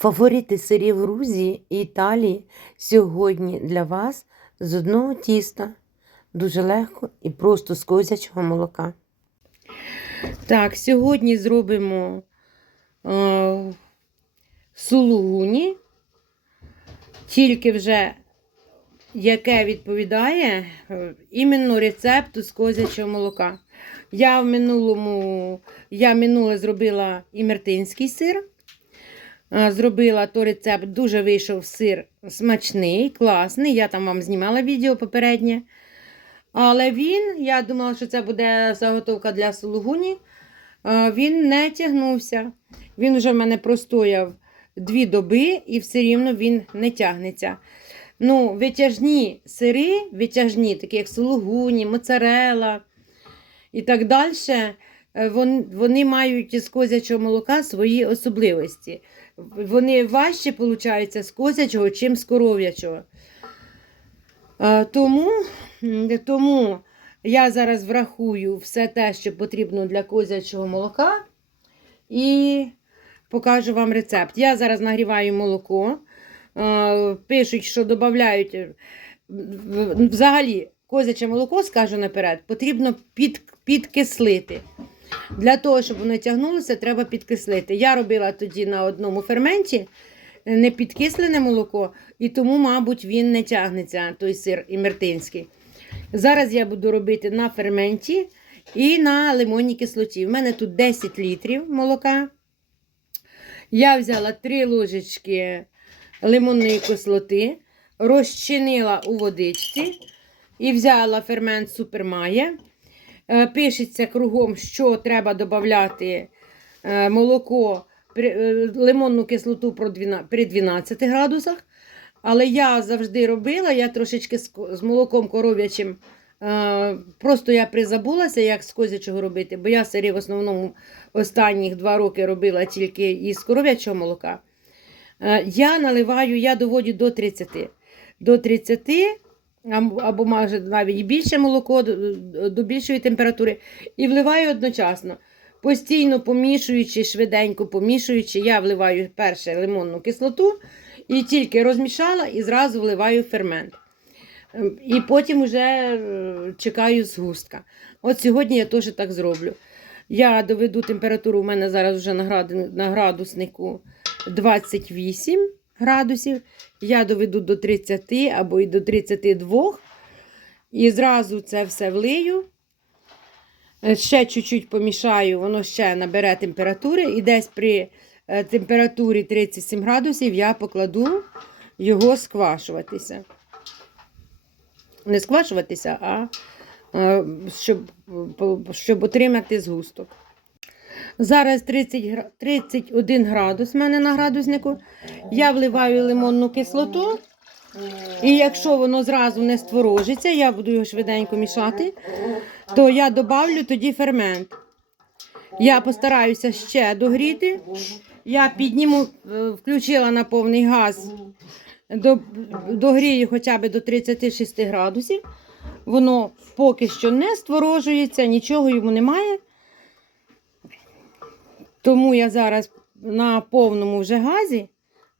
Фаворити сирів Грузії і Італії сьогодні для вас з одного тіста. Дуже легко і просто з козячого молока. Так, сьогодні зробимо е, сулугуні, тільки вже яке відповідає е, іменно рецепту з козячого молока. Я в минулому, я минуле зробила імертинський сир. Е, Зробила то рецепт, дуже вийшов сир смачний, класний. Я там вам знімала відео попереднє. Але він, я думала, що це буде заготовка для сулугуні. е, Він не тягнувся. Він вже в мене простояв дві доби і все рівно він не тягнеться. Ну, витяжні сири, витяжні, такі як сулугуні, моцарела і так далі, вони, вони мають з козячого молока свої особливості. Вони важче, виходить, з козячого, чим з коров'ячого. Е, Тому, тому я зараз врахую все те, що потрібно для козячого молока, і покажу вам рецепт. Я зараз нагріваю молоко. Е, Пишуть, що додають взагалі козяче молоко, скажу наперед, потрібно під, підкислити. Для того, щоб воно тягнулося, треба підкислити. Я робила тоді на одному ферменті е, не підкислене молоко, і тому, мабуть, він не тягнеться, той сир імертинський. Зараз я буду робити на ферменті і на лимонній кислоті. У мене тут 10 літрів молока. Я взяла 3 ложечки лимонної кислоти, розчинила у водичці і взяла фермент супермає. Е, Пишеться кругом, що треба додати е, молоко, е, лимонну кислоту при 12 градусах. Але я завжди робила, я трошечки з, молоком коров'ячим. Просто я призабулася, як з козячого робити, бо я сири в основному останніх два роки робила тільки із коров'ячого молока. Я наливаю, я доводю до 30. До 30 або може навіть більше молоко до, більшої температури, і вливаю одночасно. Постійно помішуючи, швиденько помішуючи, я вливаю перше лимонну кислоту і тільки розмішала і зразу вливаю фермент. І потім вже е, чекаю згустка. От сьогодні я теж так зроблю. Я доведу температуру, у мене зараз вже на градуснику 28 градусів. Я доведу до 30 або і до 32. І зразу це все влию. Е, Ще чуть-чуть помішаю, воно ще набере температури. І десь при е, температурі 37 градусів я покладу його сквашуватися. Не сквашуватися, а е, щоб, щоб отримати згусток. Зараз 30, 31 градус в мене на градуснику. Я вливаю лимонну кислоту. І якщо воно зразу не створожиться, я буду його швиденько мішати, то я добавлю тоді фермент. Я постараюся ще догріти. Я підніму, е, включила на повний газ, до, догрію хоча б до 36 градусів. Воно поки що не створожується, нічого йому немає. Тому я зараз на повному вже газі,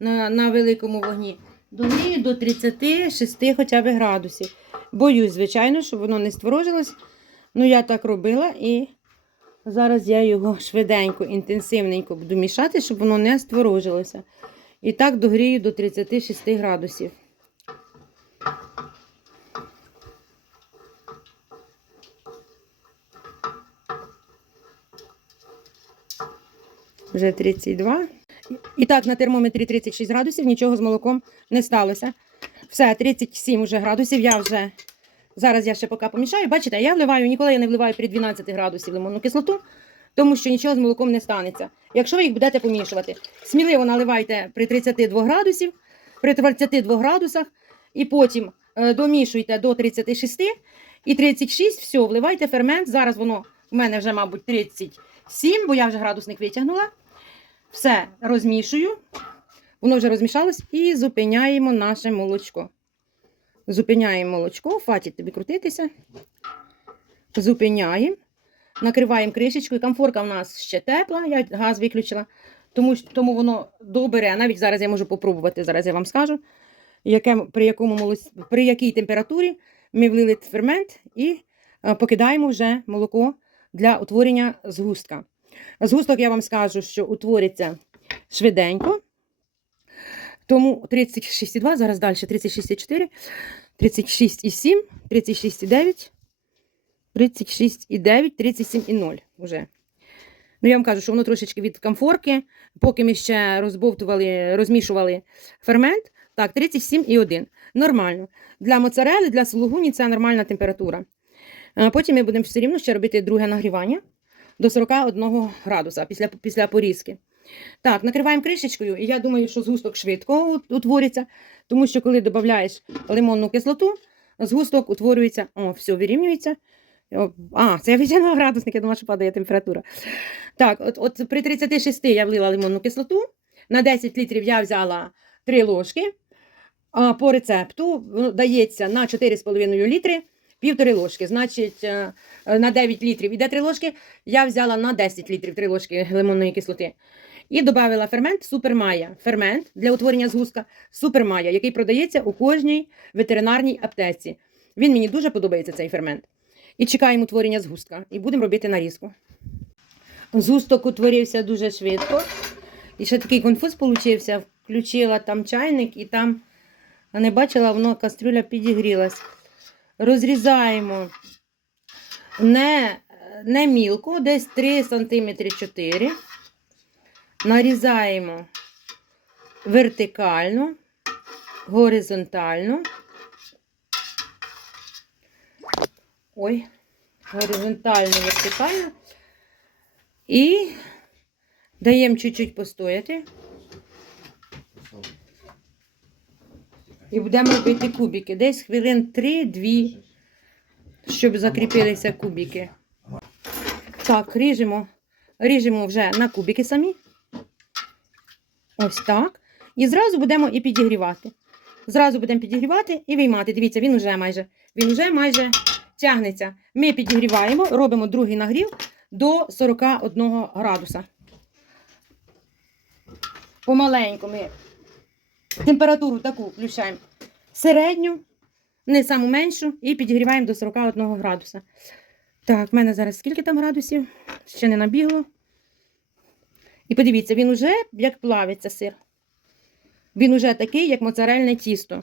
на, на великому вогні, догрію до 36 хоча б градусів. Боюсь, звичайно, щоб воно не створожилось. Ну, я так робила і зараз я його швиденько, інтенсивненько буду мішати, щоб воно не створожилося. І так догрію до 36 градусів. Вже 32. І так, на термометрі 36 градусів, нічого з молоком не сталося. Все, 37 вже градусів. Я вже зараз я ще поки помішаю. Бачите, я вливаю, ніколи я не вливаю при 12 градусів лимонну кислоту, тому що нічого з молоком не станеться. Якщо ви їх будете помішувати, сміливо наливайте при 32 градусів, при 32 градусах, і потім е, домішуйте до 36 і 36, все, вливайте фермент. Зараз воно в мене вже, мабуть, 37, бо я вже градусник витягнула. Все розмішую. Воно вже розмішалось і зупиняємо наше молочко. Зупиняємо молочко, хватить тобі крутитися. Зупиняємо. Накриваємо кришечкою. Камфорка в нас ще тепла, я газ виключила. тому, тому воно добре. А навіть зараз я можу попробувати, зараз я вам скажу, яке, при, якому молос... при якій температурі ми влили фермент і е, покидаємо вже молоко для утворення згустка. Згусток я вам скажу, що утвориться швиденько. Тому 36,2, зараз далі 36,4, 36,7, 36,9, 36,9, 37,0 вже. Ну, я вам кажу, що воно трошечки від комфорки, поки ми ще розбовтували, розмішували фермент. Так, 37,1. Нормально. Для моцарели, для сулугуні це нормальна температура. Е, Потім ми будемо все рівно ще робити друге нагрівання до 41 градуса після, після порізки. Так, накриваємо кришечкою, і я думаю, що згусток швидко утвориться, тому що коли додаєш лимонну кислоту, згусток утворюється, о, все, вирівнюється. А, це я відтягнула градусник, я думала, що падає температура. Так, от, от при 36 я влила лимонну кислоту. На 10 літрів я взяла 3 ложки. А по рецепту ну, дається на 4,5 літри півтори ложки. Значить, е, е, на 9 літрів іде 3 ложки. Я взяла на 10 літрів 3 ложки лимонної кислоти. І додала фермент Супермая. Фермент для утворення згустка Супермая, який продається у кожній ветеринарній аптеці. Він мені дуже подобається цей фермент. І чекаємо утворення згустка. І будемо робити нарізку. Згусток утворився дуже швидко. І ще такий конфуз получився. Включила там чайник і там не бачила, воно кастрюля підігрілась. Розрізаємо не, не мілко, десь 3 см 4 Нарізаємо вертикально, горизонтально. Ой, горизонтально, вертикально. І даємо чуть-чуть постояти. І будемо робити кубики. Десь хвилин 3-2, щоб закріпилися кубики. Так, ріжемо, ріжемо вже на кубики самі. Ось так. І зразу будемо і підігрівати. Зразу будемо підігрівати і виймати. Дивіться, він уже майже, він уже майже тягнеться. Ми підігріваємо, робимо другий нагрів до 41 градуса. Помаленьку ми температуру таку включаємо середню, не саму меншу, і підігріваємо до 41 градуса. Так, в мене зараз скільки там градусів? Ще не набігло. І подивіться, він уже як плавиться сир. Він уже такий, як моцарельне тісто.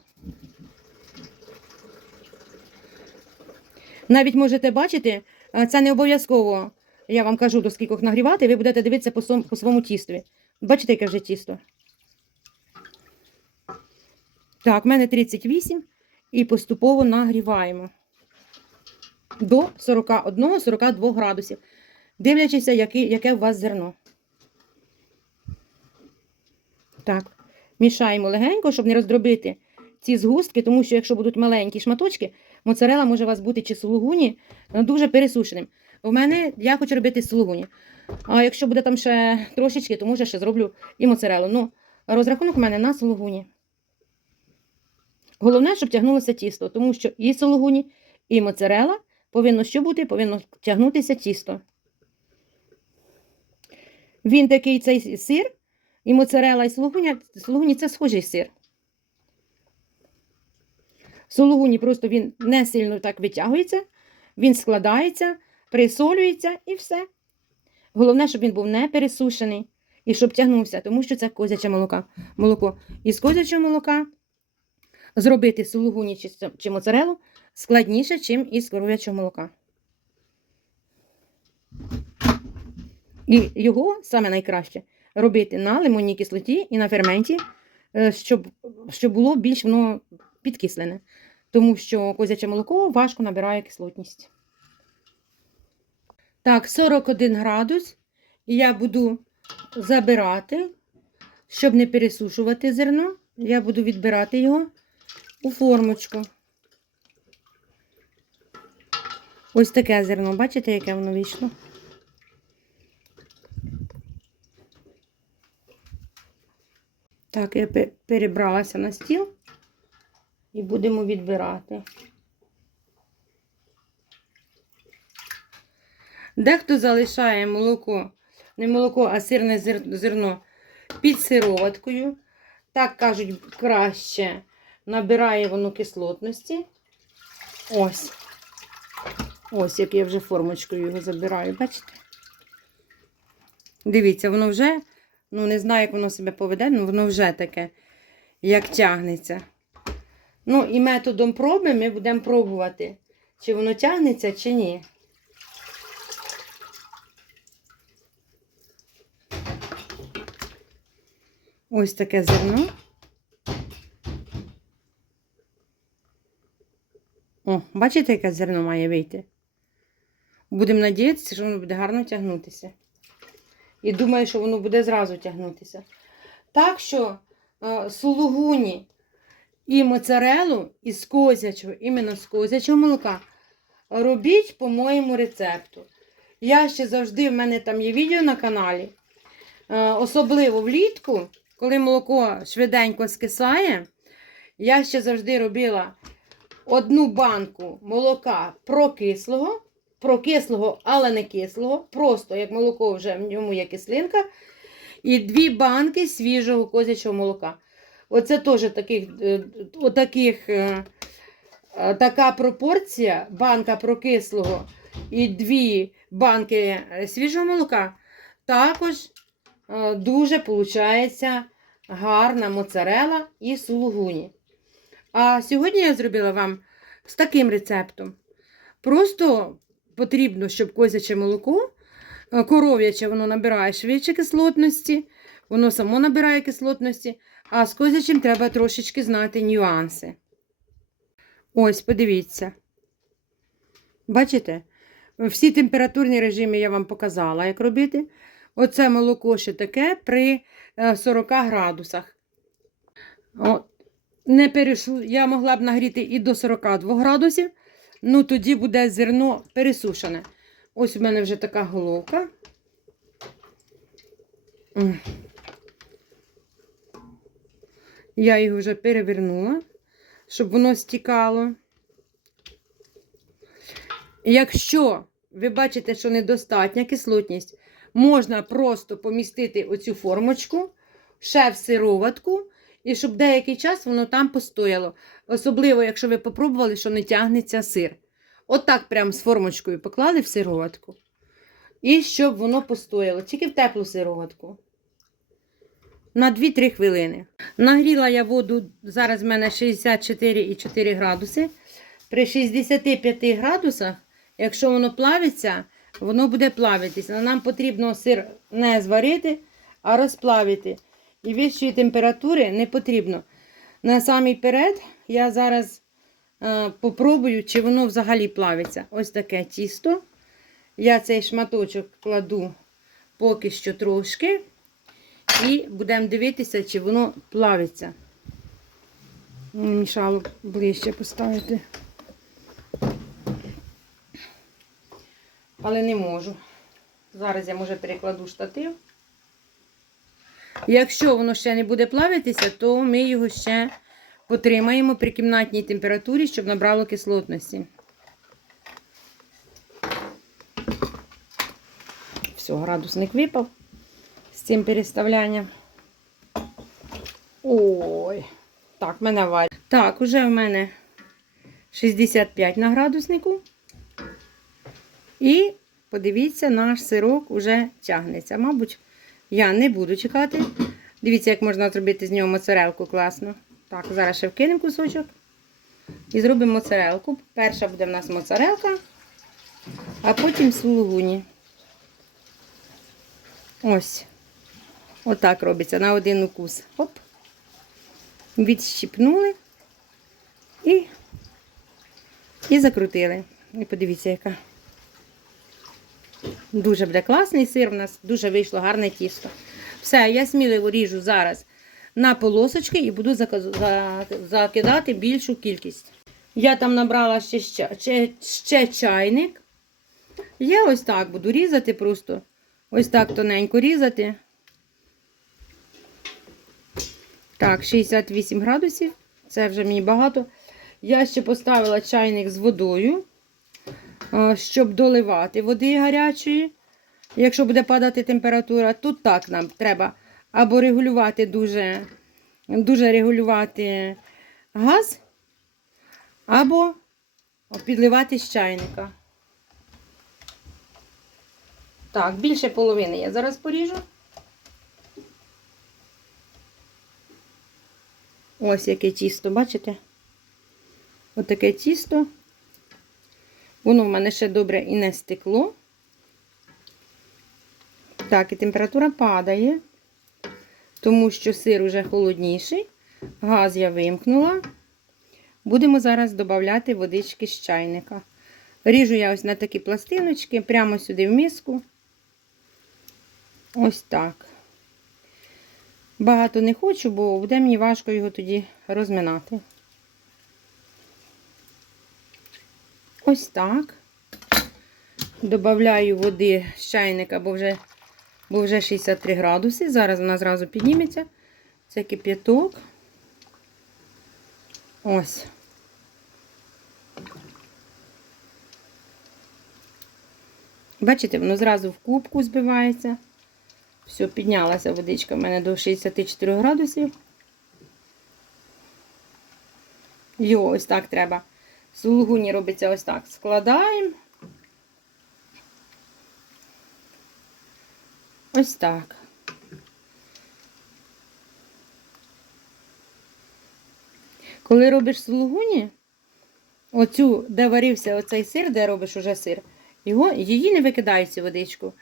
Навіть можете бачити, це не обов'язково, я вам кажу, до скількох нагрівати, ви будете дивитися по своєму тістові. Бачите, яке вже тісто? Так, в мене 38 і поступово нагріваємо до 41-42 градусів, дивлячися, яке, яке у вас зерно. Так, мішаємо легенько, щоб не роздробити ці згустки, тому що якщо будуть маленькі шматочки, моцарела може у вас бути чи сулугуні е, дуже пересушеним. У мене я хочу робити сулугуні. А якщо буде там ще трошечки, то може ще зроблю і моцарелу. Ну, розрахунок у мене на сулугуні. Головне, щоб тягнулося тісто, тому що і сулугуні, і моцарела повинно що бути, повинно тягнутися тісто. Він такий цей сир, і моцарела, і сулугуня, сулугуні це схожий сир. Сулугуні просто він не сильно так витягується, він складається, присолюється і все. Головне, щоб він був не пересушений і щоб тягнувся, тому що це козяче молоко. молоко. Із козячого молока зробити сулугуні чи, чи моцарелу складніше, ніж із коров'ячого молока. І його саме найкраще робити на лимонній кислоті і на ферменті, е, щоб, щоб було більш воно підкислене. Тому що козяче молоко важко набирає кислотність. Так, 41 градус. Я буду забирати, щоб не пересушувати зерно. Я буду відбирати його у формочку. Ось таке зерно, бачите, яке воно вийшло? Так, я перебралася на стіл і будемо відбирати. Дехто залишає молоко, не молоко, а сирне зерно під сироваткою. Так кажуть, краще набирає воно кислотності. Ось. Ось, як я вже формочкою його забираю, бачите? Дивіться, воно вже, ну не знаю, як воно себе поведе, але воно вже таке, як тягнеться. Ну, і методом проби ми будемо пробувати, чи воно тягнеться, чи ні. Ось таке зерно. Бачите, яке зерно має вийти? Будемо надіятися, що воно буде гарно тягнутися. І думаю, що воно буде зразу тягнутися. Так що е, сулугуні і моцарелу із козячого, іменно з козячого молока, робіть по моєму рецепту. Я ще завжди, в мене там є відео на каналі. Е, особливо влітку, коли молоко швиденько скисає, я ще завжди робила одну банку молока прокислого, прокислого, але не кислого, просто як молоко вже в ньому є кислинка, і дві банки свіжого козячого молока. Оце теж таких, е, отаких, е, е, така пропорція банка прокислого і дві банки свіжого молока. Також дуже виходить гарна моцарела і сулугуні. А сьогодні я зробила вам з таким рецептом. Просто потрібно, щоб козяче молоко, е, коров'яче, воно набирає швидше кислотності, воно само набирає кислотності, а з козячим треба трошечки знати нюанси. Ось, подивіться. Бачите? Всі температурні режими я вам показала, як робити. Оце молоко ще таке при е, 40 градусах. О, не перешу... Я могла б нагріти і до 42 градусів, ну тоді буде зерно пересушене. Ось у мене вже така головка. Я його вже перевернула, щоб воно стікало. Якщо ви бачите, що недостатня кислотність, можна просто помістити оцю формочку ще в сироватку, і щоб деякий час воно там постояло. Особливо, якщо ви попробували, що не тягнеться сир. Отак прям з формочкою поклали в сироватку. І щоб воно постояло, тільки в теплу сироватку. На 2-3 хвилини. Нагріла я воду, зараз в мене 64,4 градуси. При 65 градусах, якщо воно плавиться, воно буде плавитись. Нам потрібно сир не зварити, а розплавити. І вищої температури не потрібно. На самий перед я зараз е, попробую, чи воно взагалі плавиться. Ось таке тісто. Я цей шматочок кладу поки що трошки. І будемо дивитися, чи воно плавиться. Мішало ближче поставити. Але не можу. Зараз я, може, перекладу штатив. Якщо воно ще не буде плавитися, то ми його ще потримаємо при кімнатній температурі, щоб набрало кислотності. Все, градусник випав з цим переставлянням. Ой, так, мене варить. Так, уже в мене 65 на градуснику. І подивіться, наш сирок уже тягнеться. Мабуть, я не буду чекати. Дивіться, як можна зробити з нього моцарелку класно. Так, зараз ще вкинемо кусочок. І зробимо моцарелку. Перша буде в нас моцарелка, а потім сулугуні. Ось. Отак робиться на один укус. Оп. Відщипнули і, і закрутили. І подивіться, яка. Дуже буде класний сир. У нас дуже вийшло гарне тісто. Все, я сміливо ріжу зараз на полосочки і буду закидати більшу кількість. Я там набрала ще, ще, ще, чайник. Я ось так буду різати просто. Ось так тоненько різати. Так, 68 градусів. Це вже мені багато. Я ще поставила чайник з водою, щоб доливати води гарячої. Якщо буде падати температура, тут так нам треба або регулювати дуже, дуже регулювати газ, або підливати з чайника. Так, більше половини я зараз поріжу. Ось яке тісто, бачите? Отаке тісто. Воно в мене ще добре і не стекло. Так, і температура падає, тому що сир уже холодніший. Газ я вимкнула. Будемо зараз додати водички з чайника. Ріжу я ось на такі пластиночки, прямо сюди в миску. Ось так. Багато не хочу, бо буде мені важко його тоді розминати. Ось так. Добавляю води з чайника, бо вже, бо вже 63 градуси. Зараз вона зразу підніметься. Це кип'яток. Ось. Бачите, воно зразу в кубку збивається. Все, піднялася водичка в мене до 64 градусів. Його ось так треба. Сулугуні робиться ось так. Складаємо. Ось так. Коли робиш сулугуні, оцю, де варився оцей сир, де робиш уже сир, його, її не викидають цю водичку.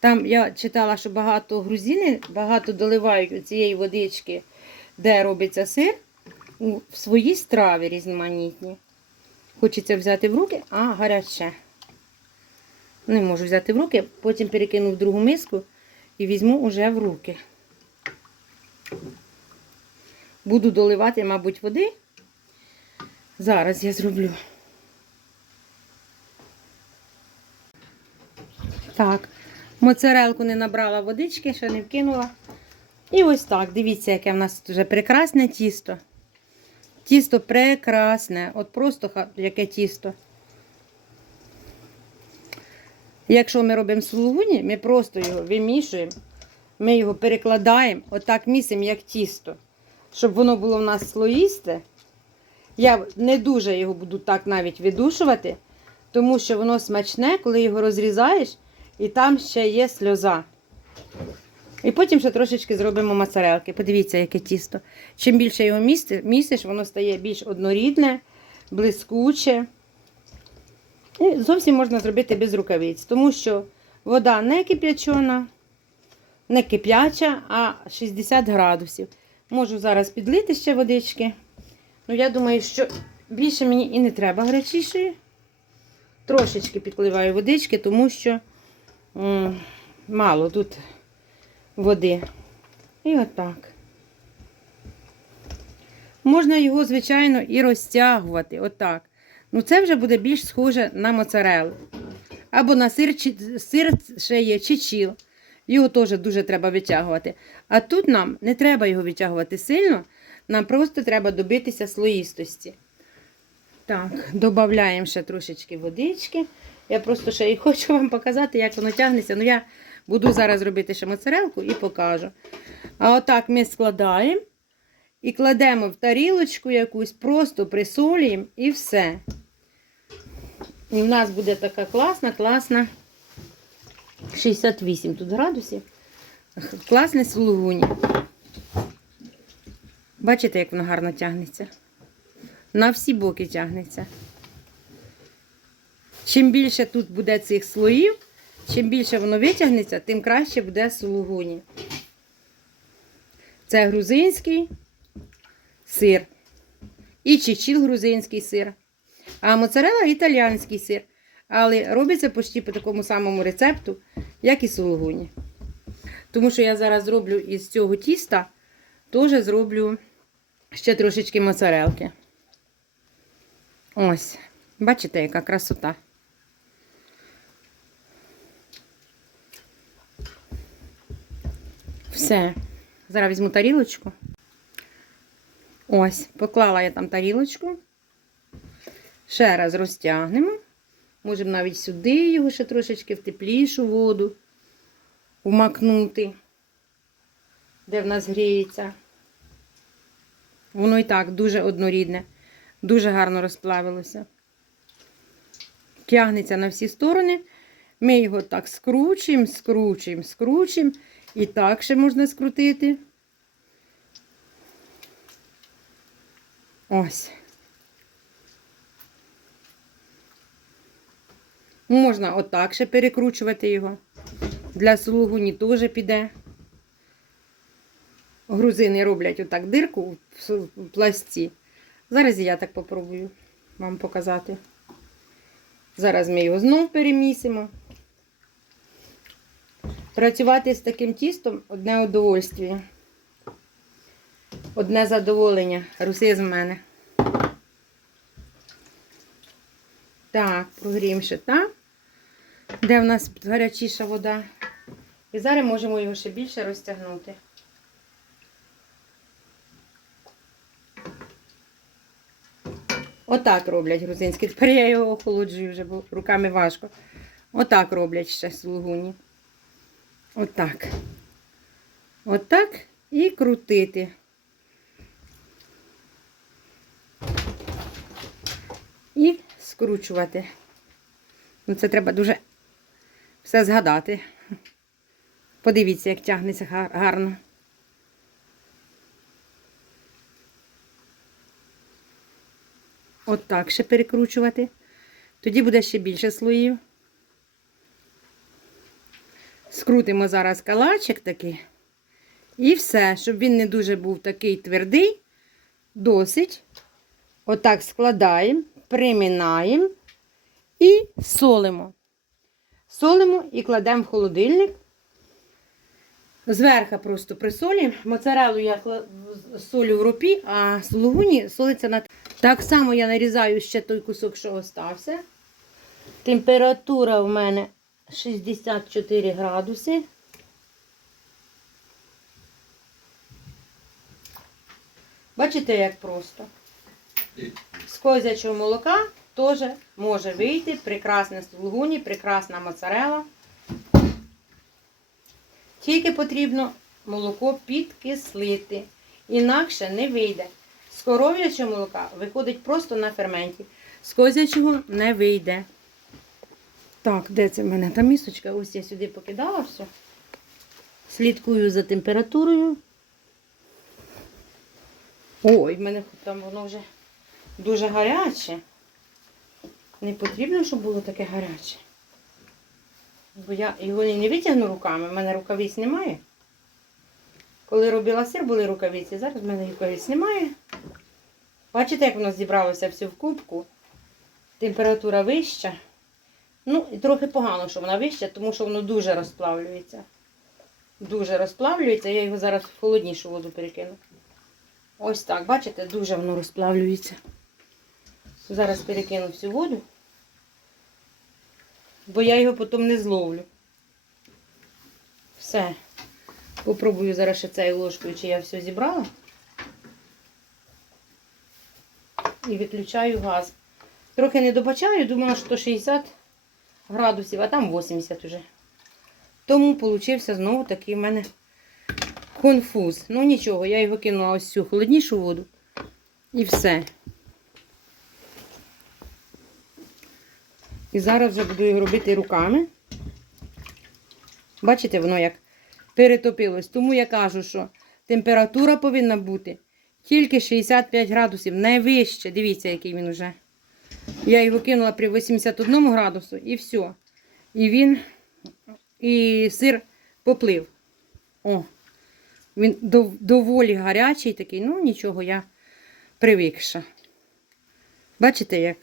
Там я читала, що багато грузини багато доливають цієї водички, де робиться сир, в свої страви різноманітні. Хочеться взяти в руки, а гаряче. Не можу взяти в руки, потім перекину в другу миску і візьму уже в руки. Буду доливати, мабуть, води. Зараз я зроблю. Так, моцарелку не набрала водички, ще не вкинула. І ось так, дивіться, яке в нас вже прекрасне тісто. Тісто прекрасне, от просто яке тісто. Якщо ми робимо сулугуні, ми просто його вимішуємо, ми його перекладаємо, отак місимо, як тісто. Щоб воно було в нас слоїсте. Я не дуже його буду так навіть видушувати, тому що воно смачне, коли його розрізаєш, і там ще є сльоза. І потім ще трошечки зробимо моцарелки. Подивіться, яке тісто. Чим більше його місиш, воно стає більш однорідне, блискуче. І зовсім можна зробити без рукавиць, тому що вода не кип'ячона, не кип'яча, а 60 градусів. Можу зараз підлити ще водички. Ну, я думаю, що більше мені і не треба гарячішої. Трошечки підливаю водички, тому що мало тут води. І отак. Можна його, звичайно, і розтягувати. Отак. Ну, це вже буде більш схоже на моцарелу. Або на сир, сир ще є чечіл. Його теж дуже треба витягувати. А тут нам не треба його витягувати сильно, нам просто треба добитися слоїстості. Так, додаємо ще трошечки водички. Я просто ще і хочу вам показати, як воно тягнеться. Ну, я буду зараз робити ще моцарелку і покажу. А отак ми складаємо і кладемо в тарілочку якусь, просто присолюємо і все. І в нас буде така класна, класна 68 тут градусів. Класне сулугуні. Бачите, як воно гарно тягнеться? На всі боки тягнеться. Чим більше тут буде цих слоїв, чим більше воно витягнеться, тим краще буде сулугуні. Це грузинський сир. І чечіл грузинський сир. А моцарелла італіянський сир. Але робиться почти по такому самому рецепту, як і сулугуні. Тому що я зараз зроблю із цього тіста, теж зроблю ще трошечки моцарелки. Ось. Бачите, яка красота. Все. Зараз візьму тарілочку. Ось, поклала я там тарілочку. Ще раз розтягнемо. Можемо навіть сюди його ще трошечки в теплішу воду вмакнути. де в нас гріється. Воно і так дуже однорідне, дуже гарно розплавилося. Тягнеться на всі сторони. Ми його так скручуємо, скручуємо, скручуємо. І так ще можна скрутити. Ось. Можна отак ще перекручувати його. Для сулугуні теж піде. Грузини роблять отак дирку в пласті. Зараз я так попробую вам показати. Зараз ми його знов перемісимо. Працювати з таким тістом одне удовольствие. Одне задоволення. Руси з мене. Так, прогріємо ще там, де в нас гарячіша вода. І зараз можемо його ще більше розтягнути. Отак роблять грузинські. Тепер я його охолоджую вже, бо руками важко. Отак роблять ще слугуні. Отак. Отак і крутити. І скручувати. Ну, це треба дуже все згадати. Подивіться, як тягнеться гарно. Отак ще перекручувати. Тоді буде ще більше слоїв. Скрутимо зараз калачик такий. І все, щоб він не дуже був такий твердий, досить. Отак складаємо, приминаємо і солимо. Солимо і кладемо в холодильник. Зверху просто присолюємо. Моцарелу я солю в ропі, а сулугуні солиться на. Так само я нарізаю ще той кусок, що остався. Температура в мене 64 градуси. Бачите, як просто. З козячого молока теж може вийти прекрасне сулугуні, прекрасна моцарела. Тільки потрібно молоко підкислити. Інакше не вийде. З коров'ячого молока виходить просто на ферменті. З козячого не вийде. Так, де це в мене та місочка? Ось я сюди покидала все. Слідкую за температурою. Ой, в мене там воно вже дуже гаряче. Не потрібно, щоб було таке гаряче. Бо я його не витягну руками, в мене рукавиць немає. Коли робила сир, були рукавиці, зараз в мене рукавиць немає. Бачите, як воно зібралося все в кубку. Температура вища. Ну, і трохи погано, що вона вища, тому що воно дуже розплавлюється. Дуже розплавлюється, я його зараз в холоднішу воду перекину. Ось так, бачите, дуже воно розплавлюється. Зараз перекину всю воду, бо я його потім не зловлю. Все. Попробую зараз ще цією ложкою, чи я все зібрала. І виключаю газ. Трохи не добачаю, думала, що 60 градусів, а там 80 уже. Тому получився знову такий в мене конфуз. Ну нічого, я його кинула ось цю холоднішу воду. І все. І зараз вже буду його робити руками. Бачите, воно як перетопилось. Тому я кажу, що температура повинна бути тільки 65 градусів, не вище. Дивіться, який він уже. Я його кинула при 81 градусу і все. І він, і сир поплив. О, він дов- доволі гарячий такий, ну нічого, я привикша. Бачите, як?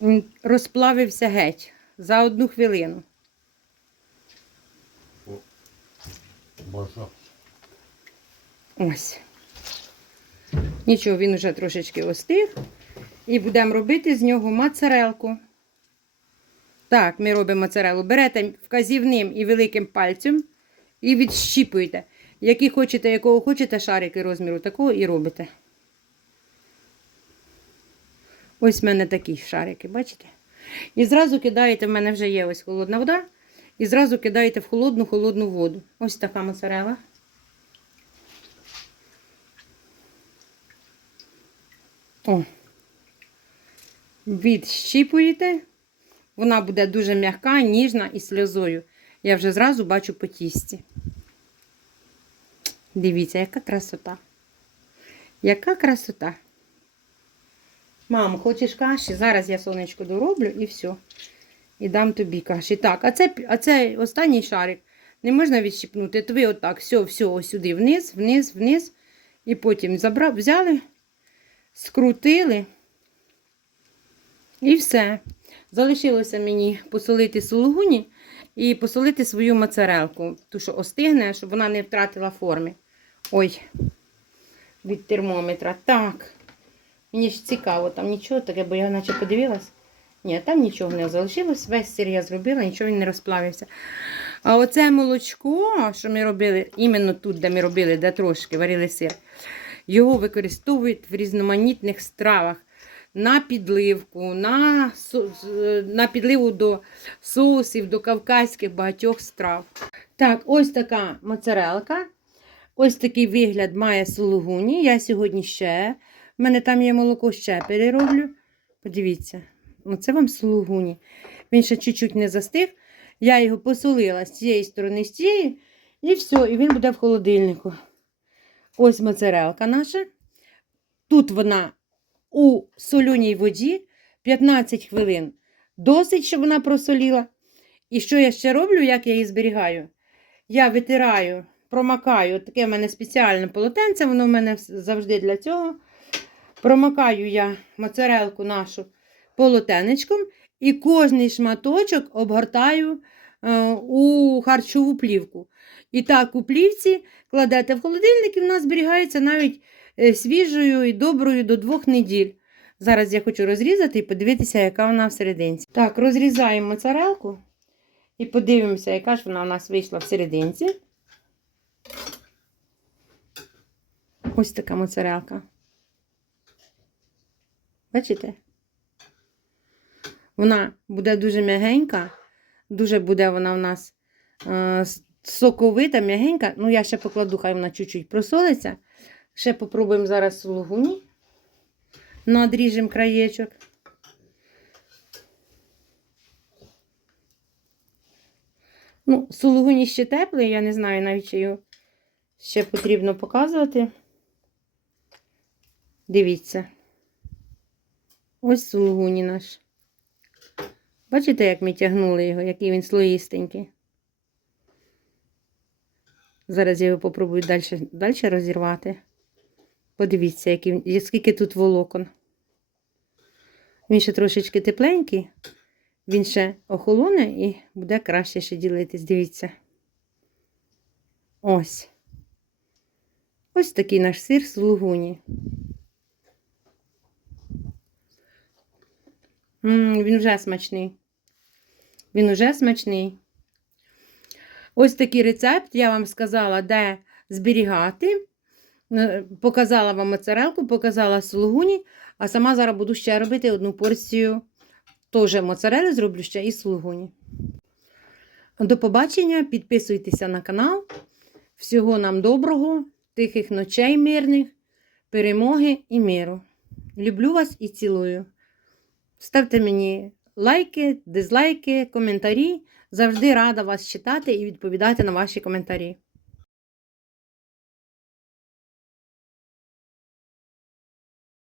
Він розплавився геть за одну хвилину. Бажа. Ось. Нічого, він вже трошечки остиг. І будемо робити з нього мацарелку. Так, ми робимо моцарелу. Берете вказівним і великим пальцем і відщіпуєте. Які хочете, якого хочете, шарики розміру, такого і робите. Ось в мене такі шарики, бачите? І зразу кидаєте, в мене вже є ось холодна вода. І зразу кидаєте в холодну холодну воду. Ось така моцарела. О. Відщіпуєте. Вона буде дуже м'яка, ніжна і сльозою. Я вже зразу бачу по тісті. Дивіться, яка красота. Яка красота. Мам, хочеш каші? Зараз я сонечко дороблю і все. І дам тобі каші. Так, а це, а це останній шарик. Не можна відщипнути. То ви отак, все, все, сюди, вниз, вниз, вниз. І потім забрав, взяли, скрутили. І все. Залишилося мені посолити сулугуні і посолити свою моцарелку, ту, що остигне, щоб вона не втратила форми. Ой, від термометра. Так. Мені ж цікаво, там нічого таке, бо я наче подивилась. Ні, там нічого не залишилось. Весь сир я зробила, нічого він не розплавився. А оце молочко, що ми робили, іменно тут, де ми робили, де трошки варили сир, його використовують в різноманітних стравах. На підливку, на, на підливу до соусів, до кавказьких багатьох страв. Так, ось така моцарелка. Ось такий вигляд має сулугуні. Я сьогодні ще. В мене там є молоко ще перероблю. Подивіться, оце вам сулугуні. Він ще чуть-чуть не застиг. Я його посолила з цієї сторони, з цієї. І все, і він буде в холодильнику. Ось моцарелка наша. Тут вона у солюній воді 15 хвилин. Досить, щоб вона просоліла. І що я ще роблю, як я її зберігаю? Я витираю, промакаю, таке в мене спеціальне полотенце, воно в мене завжди для цього. Промакаю я моцарелку нашу полотенечком і кожний шматочок обгортаю е, у харчову плівку. І так у плівці кладете в холодильник, і вона зберігається навіть свіжою і доброю до двох неділь. Зараз я хочу розрізати і подивитися, яка вона всерединці. Так, розрізаємо моцарелку і подивимося, яка ж вона у нас вийшла всерединці. Ось така моцарелка. Бачите? Вона буде дуже м'ягенька, дуже буде вона у нас е, соковита, м'ягенька. Ну, я ще покладу, хай вона чуть-чуть просолиться. Ще попробуємо зараз сулугуні. Надріжемо краєчок. Ну, сулугуні ще теплий, я не знаю навіть, чи його ще потрібно показувати. Дивіться. Ось сулугуні наш. Бачите, як ми тягнули його, який він слоїстенький. Зараз я його попробую далі розірвати. Подивіться, він- скільки тут волокон. Він ще трошечки тепленький, він ще охолоне і буде краще ще ділитись. Дивіться. Ось. Ось такий наш сир з лугуні. М, він вже смачний. Він вже смачний. Ось такий рецепт я вам сказала, де зберігати. Показала вам моцарелку, показала сулугуні, а сама зараз буду ще робити одну порцію теж моцарели, зроблю ще і сулугуні. До побачення, підписуйтеся на канал. Всього нам доброго, тихих ночей мирних, перемоги і миру. Люблю вас і цілую. Ставте мені лайки, дизлайки, коментарі. Завжди рада вас читати і відповідати на ваші коментарі.